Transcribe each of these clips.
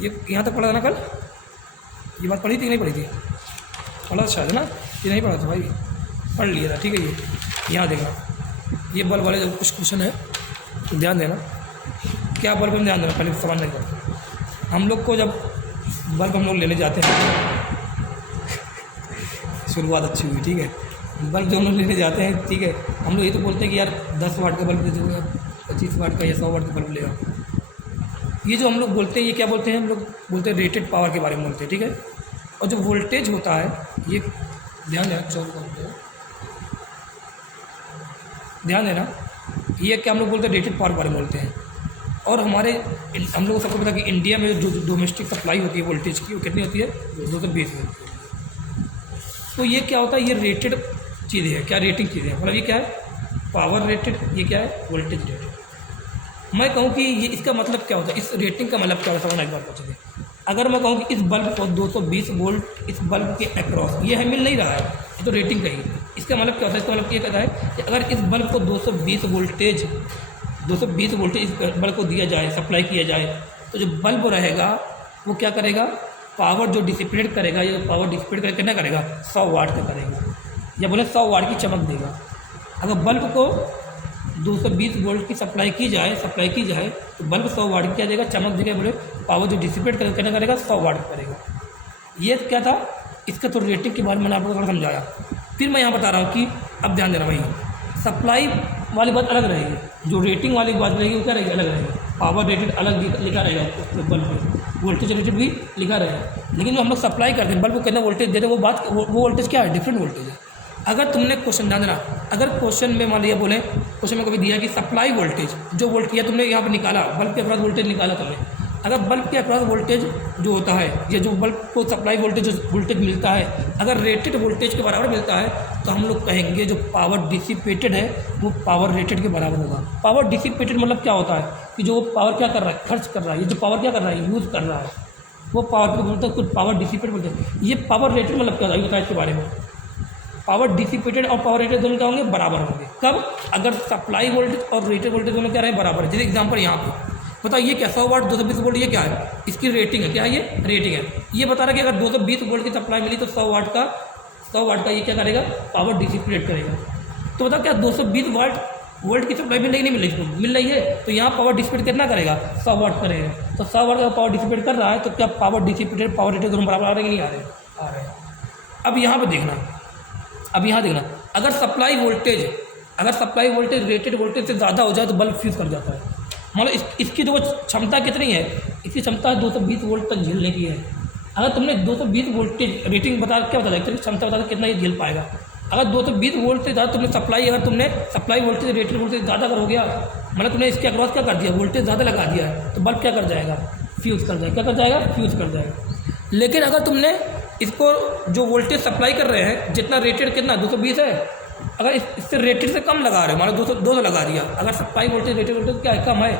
ये यहाँ तक पढ़ा था ना कल, ये बात पढ़ी थी कि नहीं पढ़ी थी? पढ़ा शायद ना, ये नहीं पढ़ा था भाई, पढ़ लिया था। ठीक है, ये यहाँ देखना, ये बल्ब वाले जो कुछ क्वेश्चन है ध्यान देना। क्या बल्ब में ध्यान देना, पहले समझ नहीं करते हम लोग को। जब बल्ब हम लोग लेने जाते हैं शुरुआत अच्छी हुई, ठीक है। बल्ब जो हम लोग लेने जाते हैं, ठीक है, हम लोग ये तो बोलते हैं कि यार 10 वाट का बल्ब दे दो, 25 वाट का या 100 वाट का बल्ब लेगा। ये जो हम लोग बोलते हैं, ये क्या बोलते हैं? हम लोग बोलते हैं रेटेड पावर के बारे में बोलते हैं, ठीक है। और जो वोल्टेज होता है, ये ध्यान देना, ध्यान देना, ये क्या हम लोग बोलते हैं? रेटेड पावर के बारे में बोलते हैं। और हमारे हम लोग को सबको पता है कि इंडिया में जो डोमेस्टिक सप्लाई होती है वोल्टेज की, वो कितनी होती है? 220 वोल्ट। तो ये क्या होता है? ये रेटेड चीज़ें हैं। क्या रेटिंग चीज़ें हैं? मतलब ये क्या है? पावर रेटेड, ये क्या है? Voltage rated. मैं कहूँ कि ये इसका मतलब क्या होता है? इस रेटिंग का मतलब क्या होता है? समझना एक बार पूछेंगे। अगर मैं कहूँ कि इस बल्ब को 220 वोल्ट इस बल्ब के अक्रॉस, ये हमें मिल नहीं रहा है, ये तो रेटिंग का ही। इसका मतलब क्या होता है? इसका मतलब ये कहता है कि अगर इस बल्ब को 220 वोल्टेज इस बल्ब को दिया जाए, सप्लाई किया जाए, तो जो बल्ब रहेगा वो क्या करेगा? पावर जो डिसिपेट करेगा, ये पावर डिसिपेट करके कितना करेगा? 100 वाट का करेगा, या बोले 100 वाट की चमक देगा। अगर बल्ब को 220 वोल्ट की सप्लाई की जाए तो बल्ब 100 वाट की क्या देगा? चमक देगा। बोले पावर जो डिसिपेट करके कितना करेगा? 100 वाट करेगा। ये क्या था? इसका तो रेटिंग के बारे में मैंने आपको थोड़ा समझाया। फिर मैं यहाँ बता रहा हूँ कि अब ध्यान देना भाई, सप्लाई वाली बात अलग रहेगी, जो रेटिंग वाली बात रहेगी वो क्या रहेगी? अलग रहेगी। पावर रेटेड अलग लिखा रहेगा उस बल्ब में, वोल्टेज रेटेड भी लिखा रहेगा। लेकिन जो हम लोग सप्लाई करते हैं, बल्ब को कितना वोल्टेज देते हैं, वो वोल्टेज क्या है? डिफरेंट वोल्टेज है। अगर तुमने क्वेश्चन ध्यान देना, अगर क्वेश्चन में मान लिया बोले, क्वेश्चन में कभी दिया कि सप्लाई वोल्टेज जो वोल्ट किया तुमने यहाँ पर निकाला, बल्ब के अक्रॉस वोल्टेज निकाला तुमने। अगर बल्ब के अक्रॉस वोल्टेज जो होता है, या जो बल्ब को सप्लाई वोल्टेज जो वोल्टेज मिलता है, अगर रेटेड वोल्टेज के बराबर मिलता है, तो हम लोग कहेंगे जो पावर डिसिपेटेड है वो पावर रेटेड के बराबर होगा। पावर डिसिपेटेड मतलब क्या होता है? कि जो पावर क्या कर रहा है? खर्च कर रहा है। ये जो पावर क्या कर रहा है? यूज़ कर रहा है, वो पावर को बोलते हैं, कुछ पावर डिसिपेट बोलते हैं। ये पावर रेटेड मतलब क्या होता है? इसके बारे में पावर डिसिपेटेड और पावर रेटेड दोनों क्या होंगे? बराबर होंगे। कब? अगर सप्लाई वोल्टेज और रेटेड वोल्टेज दोनों क्या रहे? बराबर है। जैसे एग्जाम्पल यहाँ पे बताओ, ये क्या 100 वाट 220 वोल्ट, ये क्या है? इसकी रेटिंग है। क्या है ये? रेटिंग है। ये बता रहा है कि अगर 220 वोल्ट की सप्लाई मिली तो 100 वाट का ये क्या करेगा? पावर डिसिपेट करेगा। तो बताओ क्या 220 वोल्ट की सप्लाई मिल रही नहीं मिल रही है, तो यहाँ पावर डिसिपेट कितना करेगा? 100 वाट करेगा। तो 100 वाट का पावर डिसिपेट कर रहा है, तो क्या पावर डिसिपेटेड पावर रेटेड दोनों बराबर आ रहे हैं कि नहीं आ रहे हैं? अब यहाँ पर देखना, अगर सप्लाई वोल्टेज रेटेड वोल्टेज से ज़्यादा हो जाए तो बल्ब फ्यूज कर जाता है। मतलब इसकी जो क्षमता कितनी है? इसकी क्षमता 220 वोल्ट तक झेलने की है। अगर तुमने 220 वोल्टेज रेटिंग क्या बता दें, क्षमता बता कितना ये झेल पाएगा। अगर 220 वोल्ट से ज़्यादा तुमने सप्लाई वोल्टेज रेटेड वोल्टेज ज़्यादा कर हो गया, मतलब तुमने इसके अक्रॉस क्या कर दिया? वोल्टेज ज़्यादा लगा दिया है, तो बल्ब क्या कर जाएगा? फ्यूज़ कर जाएगा। क्या कर जाएगा? फ्यूज़ कर जाएगा। लेकिन अगर तुमने इसको जो वोल्टेज सप्लाई कर रहे हैं, जितना रेटेड कितना 220 है, अगर इससे रेटेड से कम लगा रहे हो, मान लो 200 लगा दिया, अगर सप्लाई वोल्टेज रेटेड वोल्टेज क्या है? कम है,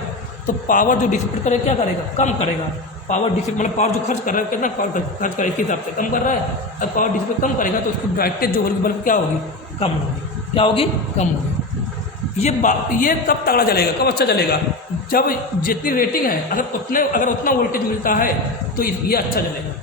तो पावर जो डिसिपेट करेगा क्या करेगा? कम करेगा। पावर डिसिपेट मतलब पावर जो खर्च कर रहा है, कितना पावर खर्च करेगा, इसके हिसाब से कम कर रहा है। अब पावर डिसिपेट कम करेगा तो उसकी ब्राइटनेस जो होगी बल्ब क्या होगी? कम होगी। क्या होगी? कम होगी। ये कब तगड़ा चलेगा, कब अच्छा चलेगा? जब जितनी रेटिंग है, अगर उतना वोल्टेज मिलता है तो ये अच्छा चलेगा।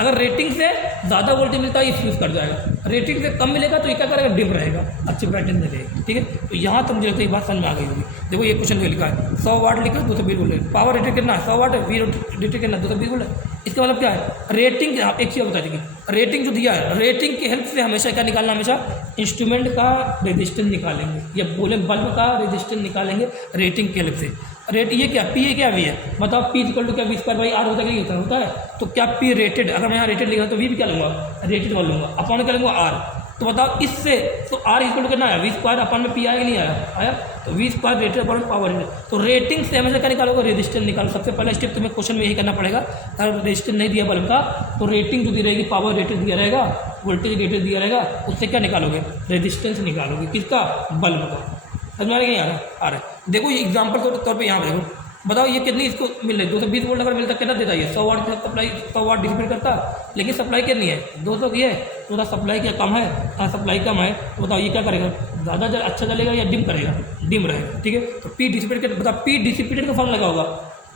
अगर रेटिंग से ज़्यादा वोल्टेज मिलता है ये फ्यूज़ कर जाएगा, रेटिंग से कम मिलेगा तो ये क्या करेगा? डिम रहेगा, अच्छी ब्राइटनेस नहीं रहेगी। ठीक है, तो यहाँ तक मुझे लगता है ये बात समझ में आ गई होगी। देखो ये क्वेश्चन में लिखा है 100 वाट लिखा है 220 वोल्ट, पावर रेटेड कितना है? 100 वाट है, वी रेटेड कितना? 220 वोल्ट है। इसका मतलब क्या है? रेटिंग एक चीज़ बता दीजिए, रेटिंग जो दिया है, रेटिंग की हेल्प से हमेशा क्या निकालना? हमेशा इंस्ट्रूमेंट का रेजिस्टेंस निकालेंगे, या बोले बल्ब का रेजिस्टेंस निकालेंगे रेटिंग की हेल्प से। रेट ये क्या? पी है क्या? वी है। बताओ पी इक्वल टू क्या? वी स्क्वायर बाई आर होता है कि होता है। तो क्या पी रेटेड, अगर मैं यहाँ रेटेड लिखा तो वी भी क्या लूँगा? रेटेड वाला लूँगा, अपॉन क्या लूँगा? आर। तो बताओ इससे तो आर इक्वल टू कितना आया? वी स्क्वायर अपन में पी आया कि नहीं आया? तो V square rated upon power rated. तो रेटिंग से हमेशा क्या निकालोगे? रेजिस्टेंस निकालो। सबसे पहला स्टेप तुम्हें क्वेश्चन में यही करना पड़ेगा। अगर रेजिस्टेंस नहीं दिया बल्ब का तो रेटिंग जो दी रहेगी, पावर रेटेड दिया रहेगा, वोल्टेज रेटेड दिया रहेगा, उससे क्या निकालोगे? रेजिस्टेंस निकालोगे। किसका? बल्ब का। समझ में नहीं आ रहा है? देखो ये एग्जाम्पल के तौर पर यहाँ पे देखो, बताओ ये कितनी इसको मिल रही है? 220 वोल्ट अगर मिलता कितना देता है? 100 वाट की सप्लाई, 100 वाट डिसिपेट करता, लेकिन सप्लाई कितनी है? 200 की है। तो सप्लाई क्या कम है? सप्लाई कम है, तो बताओ ये क्या करेगा? ज़्यादा अच्छा चलेगा या डिम करेगा? डिम रहेगा। ठीक है, तो पी डिसिपेट बताओ, पी डिसिपेटेड का फॉर्मूला क्या होगा?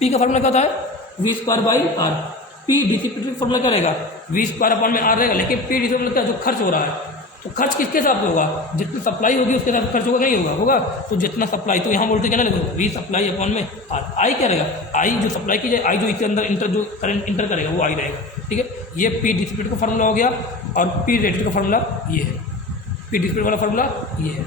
पी का फॉर्मूला क्या होता है? V square by R. P dissipated formula क्या रहेगा, वी स्क्वायर अपॉन में आर रहेगा, लेकिन पी डिसिपेटेड क्या जो खर्च हो रहा है, तो खर्च किसके हिसाब से होगा, जितनी सप्लाई होगी उसके हिसाब से खर्च होगा, नहीं होगा, तो जितना सप्लाई, तो यहाँ वोल्टेज क्या लगेगा, वी सप्लाई अपॉन में आर। आई क्या रहेगा, आई जो सप्लाई की जाए, आई जो इसके अंदर इंटर जो करंट इंटर करेगा वो आई रहेगा, ठीक है। ये पी डिसिपेटेड का फार्मूला हो गया, और पी रेटेड का फार्मूला ये है, पी डिसिपेटेड वाला फार्मूला ये है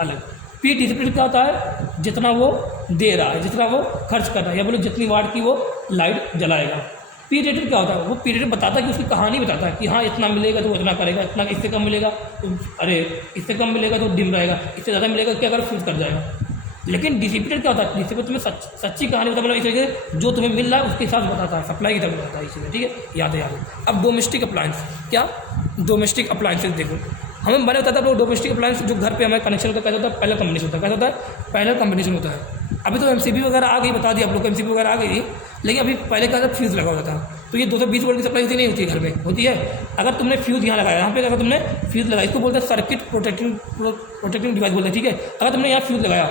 अलग। पी डिसिपेटेड क्या होता है, जितना वो दे रहा है, जितना वो खर्च कर रहा है, या बोलो जितनी वाट की वो लाइट जलाएगा। पी रेटेड क्या होता है, वो पी रेटेड बताता है कि उसकी कहानी बताता है कि हाँ इतना मिलेगा तो वो इतना करेगा, इतना इससे कम मिलेगा तो अरे इससे कम मिलेगा तो डिम रहेगा, इससे ज़्यादा मिलेगा क्या अगर फ्यूज कर जाएगा। लेकिन डिसिपेटेड क्या होता है, डिसिपेटेड तुम्हें सच्ची कहानी बताता, मतलब इस तरीके जो तुम्हें मिल रहा है उसके हिसाब से बताता है, सप्लाई की तरफ बताता है इसी में, ठीक है, याद है। अब डोमेस्टिक अप्लायंस, क्या डोमेस्टिक अप्लायंसेज देखो, हमें मैंने बताया था डोमेस्टिक अप्लायंस जो घर पे हमें कनेक्शन का कैसा होता है, पहला कम्बिनेशन होता है, कैसा होता है, पहला कम्बिनेशन होता है। अभी तो एमसीबी वगैरह आ गई, बता दिया आप लोग को एमसीबी वगैरह आ गई, लेकिन अभी पहले क्या था, फ्यूज़ लगा होता था, तो ये 220 वोल्ट की सप्लाई होती नहीं होती है घर में, होती है। अगर तुमने फ्यूज़ यहाँ लगाया, यहाँ पे अगर तुमने फ्यूज़ लगाया, इसको बोलते हैं सर्किट प्रोटेक्टिंग डिवाइस बोलते हैं, ठीक है। अगर तुमने यहाँ फ्यूज़ लगाया,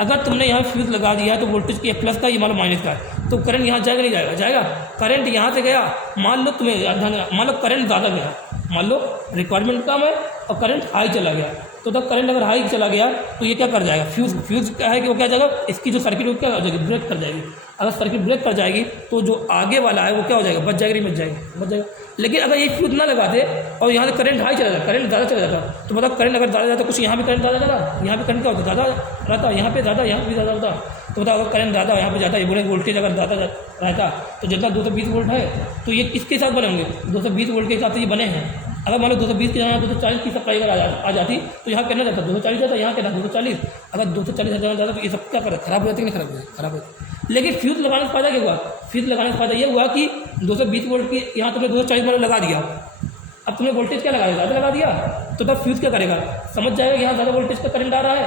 अगर तुमने यहाँ फ्यूज़ लगा दिया तो वोल्टेज की प्लस का, ये मान लो माइनस का है, तो करंट यहाँ जाएगा नहीं जाएगा, जाएगा। करंट यहाँ से गया, मान लो तुम्हें मान लो करंट ज़्यादा गया, मान लो रिक्वायरमेंट कम है और करंट हाई चला गया, तो तब करंट अगर हाई चला गया तो ये क्या कर जाएगा, फ्यूज़ क्या है कि वो क्या जाएगा, इसकी जो सर्किट वो क्या हो जाएगी, ब्रेक कर जाएगी। अगर सर्किट ब्रेक कर जाएगी तो जो आगे वाला है वो क्या हो जाएगा, बच जाएगा, नहीं बच जाएगा, बच जाएगा। लेकिन अगर ये फ्यूज़ ना लगाते और यहाँ से करंट हाई चला जाता, करंट ज़्यादा चला जाता, तो मतलब करंट अगर ज़्यादा जाता, कुछ यहाँ भी करंट ज़्यादा जाता, यहाँ पे करंट क्या होता, ज़्यादा रहता, यहाँ पे ज़्यादा, यहाँ भी ज़्यादा होता, तो बताओ अगर करंट ज़्यादा यहाँ पे ज़्यादा, ये बोले वोल्टेज अगर ज़्यादा रहता, तो जितना 220 वोल्ट है तो ये किसके साथ बने होंगे, 220 वोल्ट के हिसाब से ये बने हैं। अगर मान लो 220 के जगह 240 की सप्लाई अगर आ जाती तो यहाँ कहना जाता 240 जाता, यहाँ कहना 240, अगर 240 हज़ार जाता तो ये सब क्या करे, खराब हो जाती कि नहीं खराब हो जाती, खराब होती। लेकिन फ्यूज़ लगाने से फायदा क्या हुआ, फ्यूज़ लगाने से फायदा ये हुआ कि 220 वोल्ट की यहाँ तुमने 240 वाला लगा दिया, अब तुमने वोल्टेज क्या लगा दिया, ज़्यादा लगा दिया, तो तब फ्यूज़ क्या करेगा, समझ जाएगा यहाँ ज़्यादा वोल्टेज का करंट आ रहा है,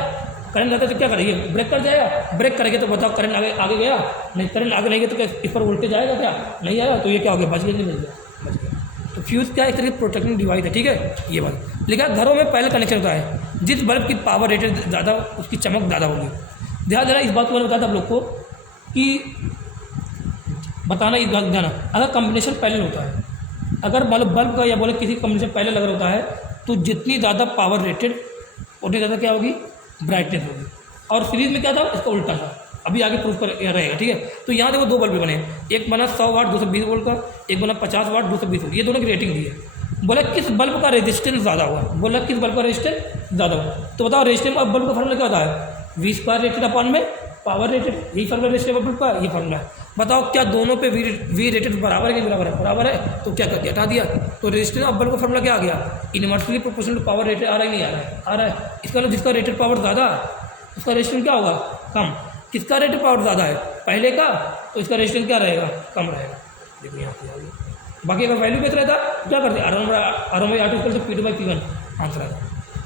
करंट आता है तो क्या करेंगे, ब्रेक कर जाएगा, ब्रेक करेंगे तो बताओ करंट आगे गया, नहीं करंट आगे नहीं गया तो क्या इस पर वोल्टेज आएगा, क्या नहीं आएगा, तो ये क्या हो गया, बच गया, नहीं मिल गया, बच गया। तो फ्यूज़ क्या एक तरह की प्रोटेक्टिंग डिवाइस है, ठीक है, ये बात। लेकिन घरों में पहले कनेक्शन होता है, जिस बल्ब की पावर रेटेड ज़्यादा उसकी चमक ज़्यादा होगी। ध्यान देना इस बात को मैंने बताया था आप लोग को कि बताना इस बात ध्यान, अगर कम्बिनेशन पहले होता है, अगर मतलब बल्ब का या बोले किसी कम्बिनेशन पहले लगा होता है तो जितनी ज़्यादा पावर रेटेड उतनी ज़्यादा क्या होगी, ब्राइटनेस होगी। और सीरीज में क्या था, इसका उल्टा था, अभी आगे प्रूफ कर रहेगा, ठीक है। तो यहाँ देखो दो बल्ब बने, एक बना 100 वाट 220 वोल्ट का, एक बना 50 वाट 220 वोल्ट, ये दोनों की रेटिंग दी है। बोला किस बल्ब का रेजिस्टेंस ज़्यादा हुआ, बोला किस बल्ब का रेजिस्टेंस ज़्यादा हुआ, तो बताओ रेजिस्टेंस और बल्ब का फार्मूला क्या होता है, वी स्क्वायर रेटेड अपॉन में पावर रेटेड, यही फार्मूला रेजिस्टेंस बल्ब का, ये फार्मूला है। बताओ क्या दोनों पे वी रेटेड बराबर है कि बराबर है, बराबर है, तो क्या कर दिया, हटा दिया, तो रेजिस्टेंस और बल्ब का फार्मूला क्या आ गया, inversely proportional to power rated आ रहा है नहीं आ रहा है, आ रहा है। इसका मतलब जिसका रेटेड पावर ज़्यादा उसका रेजिस्टेंस क्या होगा, कम। किसका रेटेड पावर ज़्यादा है, पहले का, तो इसका रेजिस्टेंस क्या रहेगा, कम रहेगा। देखो यहाँ पे आगे, बाकी अगर वैल्यू बेस रहता क्या करते, आर1/r2 से P2/P1 आंसर आएगा।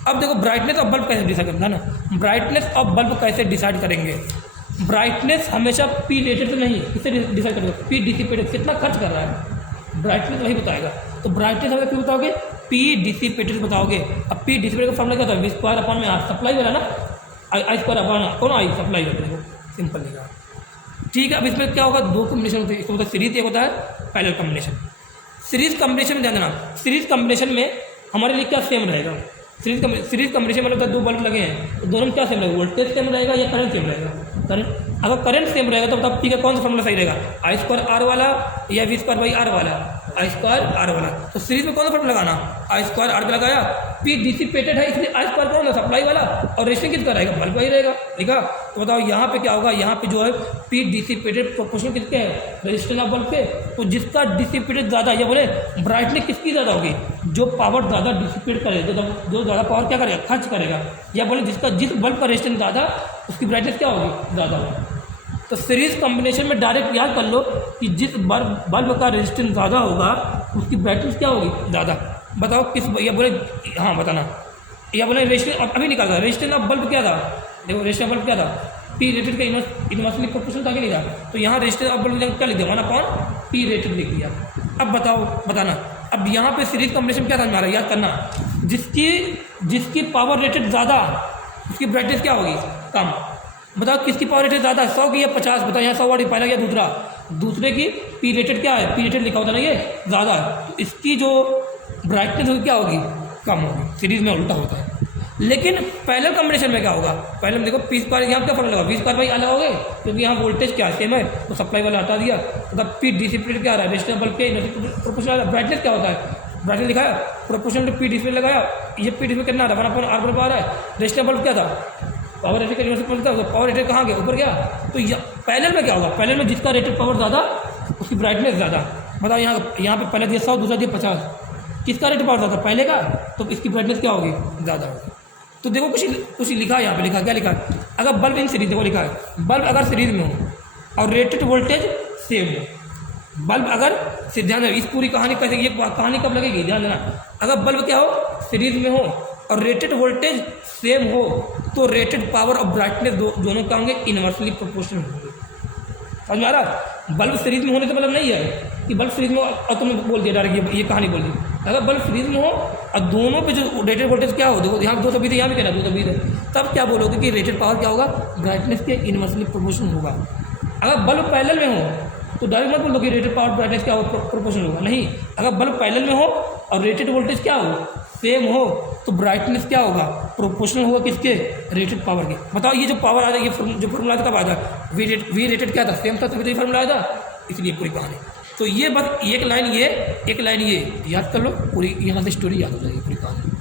अब देखो ब्राइटनेस ऑफ बल्ब कैसे डिसाइड करना है ना, ब्राइटनेस ऑफ बल्ब कैसे डिसाइड करेंगे, ब्राइटनेस हमेशा पी रेटेड नहीं, किससे डिसाइड करेंगे, पी डिसिपेटेड, कितना खर्च कर रहा है, ब्राइटनेस वही बताएगा। तो ब्राइटनेस हमें क्यों बताओगे, पी डिसिपेटेड बताओगे। अब पी डिसिपेटेड का फॉर्मूला क्या होता है, वी स्क्वायर अपॉन में आर, सप्लाई वाला ना, आई स्क्वायर अपॉन कौन, आई सप्लाई करते देखो, सिंपल लिखा, ठीक है। अब इसमें क्या होगा, दो कम्बिनेशन होते हैं, इसको होता है सीरीज, एक होता है पैरेलल कम्बिनेशन। सीरीज कम्बिनेशन में ध्यान देना, सीरीज कम्बिनेशन में हमारे लिए क्या सेम रहेगा, सीरीज कम्बिनेशन मतलब दो बल्ब लगे हैं तो दोनों में क्या सेम रहेगा, वोल्टेज सेम रहेगा या करंट सेम रहेगा, करंट। अगर करंट सेम रहेगा तो बताओ पी का कौन सा फॉर्मूला सही रहेगा, आई स्क्वायर आर वाला या वी स्क्वायर बाई आर वाला, आई स्क्वायर आर वाला। तो सीरीज में कौन सा फॉर्मूला लगाना, आई स्क्वायर आर पे लगाया, पी डिसिपेटेड है इसलिए आई स्क्वायर कौन है, सप्लाई वाला, और रेजिस्टेंस किसका रहेगा, बल्ब का ही रहेगा, ठीक है। तो बताओ यहाँ पे क्या होगा, यहाँ पे जो है पी डिसिपेटेड प्रोपोर्शनल किसके है, रेजिस्टेंस ऑफ बल्ब के, तो जिसका डिसिपेटेड ज़्यादा, या बोले ब्राइटनेस किसकी ज़्यादा होगी, जो पावर ज़्यादा डिसिपेट करेगा, जो ज़्यादा पावर क्या करेगा, खर्च करेगा, या बोले जिस बल्ब का रेजिस्टेंस ज़्यादा उसकी ब्राइटनेस क्या होगी, ज़्यादा होगी। तो सीरीज कॉम्बिनेशन में डायरेक्ट याद कर लो कि जिस बल्ब का रेजिस्टेंस ज़्यादा होगा उसकी ब्राइटनेस क्या होगी, ज़्यादा। बताओ किस, या बोले हाँ बताना, या बोले रेजिस्टेंस अभी निकाल, रेजिस्टेंस ऑफ बल्ब क्या था, देखो रेजिस्टेंस बल्ब क्या था, पी रेटेड का इनवर्सली प्रोपोर्शनल था कि नहीं था, तो यहाँ रेजिस्टेंस ऑफ बल्ब क्या लिख दिया, 1/P रेटेड लिख दिया। अब बताओ बताना, अब यहाँ पे सीरीज कॉम्बिनेशन क्या था हमारा, याद करना, जिसकी पावर रेटेड ज़्यादा उसकी ब्राइटनेस क्या होगी, कम। बताओ किसकी पावर रेटेड ज़्यादा, 100 की या 50, बताओ यहाँ 100 वाट पहला या दूसरा, दूसरे की पी रेटेड क्या है, पी रेटेड लिखा होता है ना ये ज़्यादा है, तो इसकी जो ब्राइटनेस होगी क्या होगी, कम होगी। सीरीज़ में उल्टा होता है। लेकिन पैरेलल कॉम्बिनेशन में क्या होगा, पहले हम देखो पी स्क्वायर, यहाँ क्या फर्क लगा, वी स्क्वायर बाई अलग हो गए क्योंकि यहाँ वोल्टेज क्या सेम है, तो सप्लाई वाला हटा दिया, मतलब पी डिसिप्लिन क्या आ रहा है, रेजिस्टेंस बल्ब के प्रोपोर्शनल। ब्राइटनेस क्या होता है, ब्राइटनेस लिखाया प्रोपोर्शनल पी डिस्प्ले लगाया, ये पी डिस्प्ले कितना आ रहा है 1/r बल्ब आ रहा है। रेजिस्टेंस बल्ब क्या था, पावर रेटेड का यूनिवर्सल था, पावर रेटेड कहाँ गया, ऊपर गया। तो पैरेलल में क्या होगा, पैरेलल में जिसका रेटेड पावर ज़्यादा उसकी ब्राइटनेस ज़्यादा। बताओ यहाँ पे पहले दिया 100, दूसरा दिया 50, किसका रेटेड पावर ज़्यादा, पहले का, तो इसकी ब्राइटनेस क्या होगी, ज़्यादा होगी। तो देखो कुछ लिखा है यहाँ पे, लिखा क्या लिखा है, अगर बल्ब इन सीरीज, देखो लिखा है बल्ब अगर सीरीज में हो और रेटेड वोल्टेज सेम हो, बल्ब अगर ध्यान देना, इस पूरी कहानी कैसे, ये कहानी कब लगेगी ध्यान देना, अगर बल्ब क्या हो सीरीज में हो और रेटेड वोल्टेज सेम हो तो रेटेड पावर और ब्राइटनेस दोनों क्या होंगे, इनवर्सली प्रोपोर्शनल होंगे। समझ में आ रहा, बल्ब सीरीज में होने से मतलब नहीं है कि बल्ब सीरीज में हो और तुमने बोल दिया डायरेक्ट, ये कहानी बोल दी। अगर बल्ब सीरीज में हो और दोनों पे जो रेटेड वोल्टेज क्या हो, देखो यहाँ 220 है, यहाँ भी क्या है 220 है, तब क्या बोलोगे कि रेटेड पावर क्या होगा, ब्राइटनेस के इनवर्सली प्रोपोर्शनल होगा। अगर बल्ब पैरेलल में हो तो डायरेक्ट मत बोलो कि रेटेड पावर ब्राइटनेस क्या हो, प्रोपोर्शनल होगा, नहीं। अगर बल्ब पैरेलल में हो और रेटेड वोल्टेज क्या हो, सेम हो, तो ब्राइटनेस क्या होगा, प्रोपोर्शनल होगा किसके, रेटेड पावर के। बताओ ये जो पावर आ रहा है, ये जो फॉर्मूला था कब आया था, वी रेटेड क्या था, सेम था, तभी तो ये फॉर्मूला आया था, इसलिए पूरी कहानी। तो ये बस एक लाइन ये याद कर लो, पूरी यहाँ से स्टोरी याद हो जाएगी पूरी कहानी।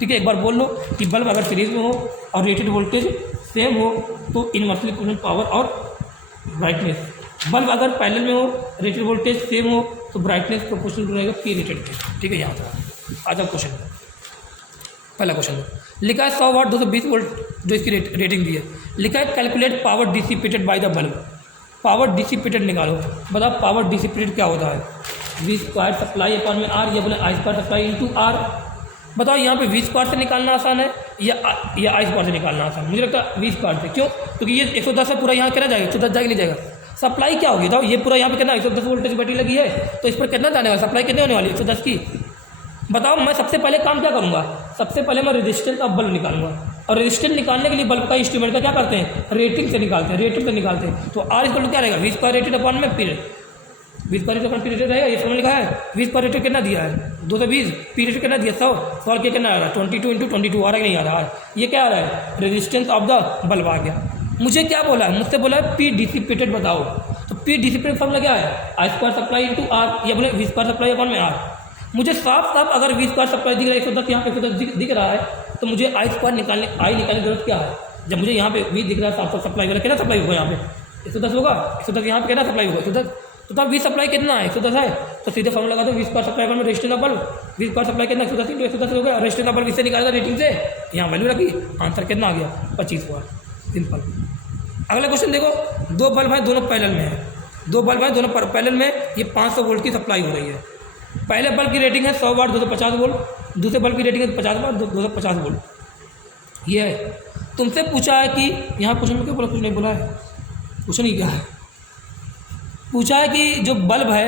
ठीक है, एक बार बोल लो कि बल्ब अगर सीरीज में हो और रेटेड वोल्टेज सेम हो तो इनवर्सली प्रोपोर्शनल पावर और ब्राइटनेस। बल्ब अगर पैरेलल में हो, रेटेड वोल्टेज सेम हो तो ब्राइटनेस प्रोपोर्शनल रहेगा पी रेटेड के। ठीक है, यहाँ पर आ जाओ क्वेश्चन। पहला क्वेश्चन लिखा है 100 वाट 220 वोल्ट जो इसकी रेटिंग दी है, लिखा है calculate power dissipated by the bulb. Power dissipated निकालो। बताओ पावर डिसिपेटेड क्या होता है, वी स्क्वायर सप्लाई अपॉन में आर, या बोले आई स्क्वायर सप्लाई इंटू आर। बताओ यहाँ पे वी स्क्वायर से निकालना आसान है या आई स्क्वायर से निकालना आसान, मुझे लगता है वी स्क्वायर से। क्यों, क्योंकि ये 110 है, पूरा यहाँ कितना जाएगा, 110 जाएगा नहीं जाएगा। सप्लाई क्या होगी, बताओ ये पूरा यहाँ पे कितना 110 वोल्टेज बैटरी लगी है, तो इस पर कितना जाने वाला, सप्लाई कितने होने वाली 110 की। बताओ मैं सबसे पहले काम क्या करूँगा, सबसे पहले मैं रेजिस्टेंस का बल्ब निकालूंगा, और रेजिस्टेंस निकालने के लिए बल्ब का इंस्ट्रूमेंट का क्या करते हैं, रेटिंग से निकालते हैं, रेटिंग से निकालते हैं। तो आर इक्वल टू क्या रहेगा, वी स्क्वायर रेटेड अपॉन में P, V square rated upon P rated रहेगा। ये फॉर्मूला लिखा है, वी स्क्वायर रेटेड कितना दिया है 220, पी रेटेड कितना दिया 100, सॉल्व किया कितना आ रहा है 22 इंटू 22 आ रहा है कि नहीं आ रहा है। ये क्या आ रहा है, रेजिस्टेंस ऑफ द बल्ब आ गया। मुझे क्या बोला है, मुझसे बोला है पी डिसिपेटेड बताओ, तो पी डिसिपेटेड फॉर्मूला क्या है, आई स्क्वायर सप्लाई इंटू आर, या बोले वी स्क्वायर सप्लाई अपॉन में आर। मुझे साफ साफ अगर वी स्क्वायर सप्लाई दिख रहा है 110, यहाँ पे 110 दिख रहा है, तो मुझे आई स्क्वायर निकालने की जरूरत क्या है। जब मुझे यहाँ पे वी दिख रहा है साफ साफ सप्लाई वाला, कितना सप्लाई होगा यहाँ पे 110 होगा, 110 यहाँ पे कितना सप्लाई होगा 110, तो तब वी सप्लाई कितना है 110 है, तो सीधे फॉर्मूला लगा दो वी स्क्वायर सप्लाई में resistance bulb, V square supply कितना 110 इंटू 110 हो गया, रेजिस्टेंस बल्ब इससे निकाला रेटिंग से, यहाँ वैल्यू रखी, आंसर कितना आ गया 25 वाट, सिंपल। अगला क्वेश्चन देखो, दो बल्ब है दोनों पैरेलल में है, दो बल्ब है दोनों पैरेलल में, ये 500 वोल्ट की सप्लाई हो रही है। पहले बल्ब की रेटिंग है 100 वाट 250 वोल्ट, दूसरे बल्ब की रेटिंग है 50 वाट 250 वोल्ट। ये है, तुमसे पूछा है कि यहाँ क्वेश्चन में क्या बोला, कुछ नहीं बोला है, क्वेश्चन ही क्या है, पूछा है कि जो बल्ब है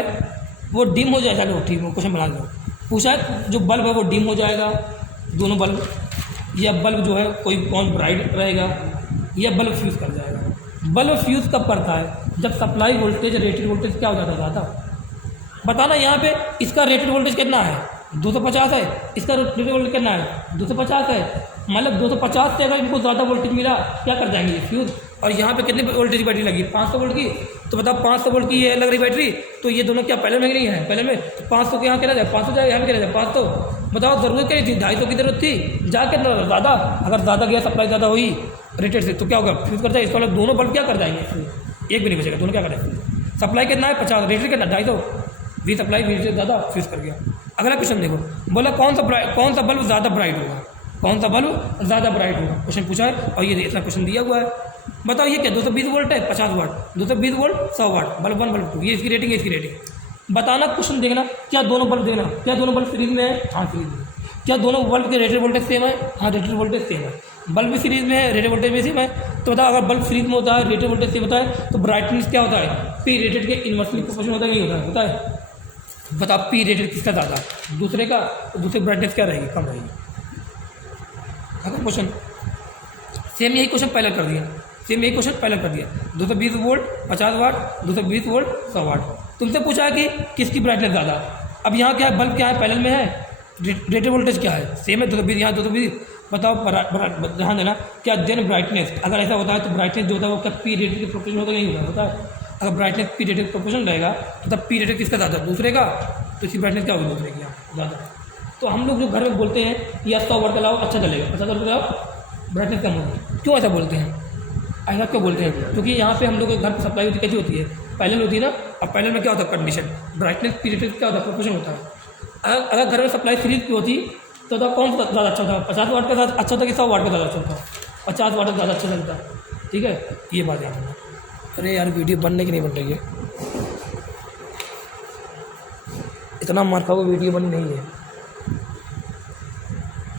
वो डिम हो जाएगा, चलो ठीक है क्वेश्चन बना दो। पूछा है जो बल्ब है वो डिम हो जाएगा दोनों बल्ब, या बल्ब जो है कोई कौन ब्राइट रहेगा, या बल्ब फ्यूज़ कर जाएगा। बल्ब फ्यूज़ कब करता है, जब सप्लाई वोल्टेज रेटेड वोल्टेज क्या हो जाता है ज़्यादा। बताना यहाँ पे इसका रेटेड वोल्टेज कितना है 250 है, इसका रेटेड वोल्टेज कितना है 250 है, मतलब 250 से अगर इनको ज़्यादा वोल्टेज मिला क्या कर जाएंगे फ्यूज़। और यहाँ पे कितनी वोल्टेज बैटरी लगी 500 वोल्ट की, तो बताओ 500 वोल्ट की ये लग रही बैटरी, तो ये दोनों क्या पहले में नहीं है, पहले में 500 के यहाँ कितना जाए 500 जाए, यहाँ पे कितना जाए 500। बताओ ज़रूरत क्या थी 250 की ज़रूरत थी, जा कितना ज़्यादा, अगर ज़्यादा गया सप्लाई ज़्यादा हुई रेटेड से तो क्या होगा फ्यूज़ कर जाए, इसका मतलब दोनों बल्ब क्या कर जाएंगे, एक भी नहीं बचेगा, दोनों क्या करेंगे। सप्लाई कितना है 50, रेटेड कितना 250, वी सप्लाई वी से ज़्यादा फ्यूज़ कर गया। अगला क्वेश्चन देखो, बोला कौन सा बल्ब ज़्यादा ब्राइट होगा, कौन सा बल्ब ज़्यादा ब्राइट होगा, क्वेश्चन पूछा है और ये इतना क्वेश्चन दिया हुआ है। बताओ ये क्या 220 वोल्ट है 50 वाट, 220 वोल्ट 100 वाट, बल्ब 1 बल्ब 2, ये इसकी रेटिंग है, इसकी रेटिंग बताना। क्वेश्चन देखना, क्या दोनों बल्ब देखना, क्या दोनों बल्ब सीरीज में है, हाँ सीरीज में। क्या दोनों बल्ब के रेटेड वोल्टेज सेम है, हाँ रेटेड वोल्टेज सेम है, बल्ब भी सीरीज में है रेटेड वोल्टेज भी सेम है। तो बताओ अगर बल्ब सीरीज में होता है रेटेड वोल्टेज सेम होता है तो ब्राइटनेस क्या होता है, पी रेटेड के इनवर्सली प्रोपोर्शनल होता है, नहीं होता है। बताओ पी रेटेड किसका ज़्यादा, दूसरे का, तो दूसरी ब्राइटनेस क्या रहेगी, कम रहेगी। अगर क्वेश्चन सेम यही क्वेश्चन पहले कर दिया, सेम यही क्वेश्चन पहले कर दिया, 220 वोल्ट 50 वाट, 220 वोल्ट 100 वाट। तुमसे पूछा है कि किसकी ब्राइटनेस ज़्यादा। अब यहाँ क्या है, बल्ब क्या है, पैनल में है, रेटेड वोल्टेज क्या है, सेम है 220, यहाँ 220। बताओ ध्यान देना, क्या देन ब्राइटनेस, अगर ऐसा होता है तो ब्राइटनेस जो होता है वो क्या पी रेटेड के प्रोपोर्शन होता है, नहीं होता है। अगर ब्राइटनेस पी रेटेड प्रोपोर्शन रहेगा तो तब पी रेटेड किसका ज़्यादा, दूसरे का, तो इसकी ब्राइटनेस क्या होगी, दूसरे की ज़्यादा। तो हम लोग जो घर में बोलते हैं या 100 वाट का लाओ अच्छा चलेगा, 50 वाट का लाओ ब्राइटनेस कम होगी, क्यों ऐसा बोलते हैं, ऐसा क्यों बोलते हैं? क्योंकि यहाँ पे हम लोग के घर पर सप्लाई होती कैसी होती है, पैनल होती है ना। अब पैनल में क्या होता है, कंडीशन ब्राइटनेस पी रेटेड क्या होता है, प्रोपोर्शन होता है। अगर घर में सप्लाई सीरीज की होती तो कौन सा ज़्यादा अच्छा था, 50 वाट का ज़्यादा अच्छा होता कि 100 वाट का ज़्यादा अच्छा होता, 50 वाट का ज़्यादा अच्छा चलता। ठीक है, ये बात याद रखना। अरे यार वीडियो बनने की नहीं बन रही है, इतना मार खाओ वीडियो बनी नहीं है।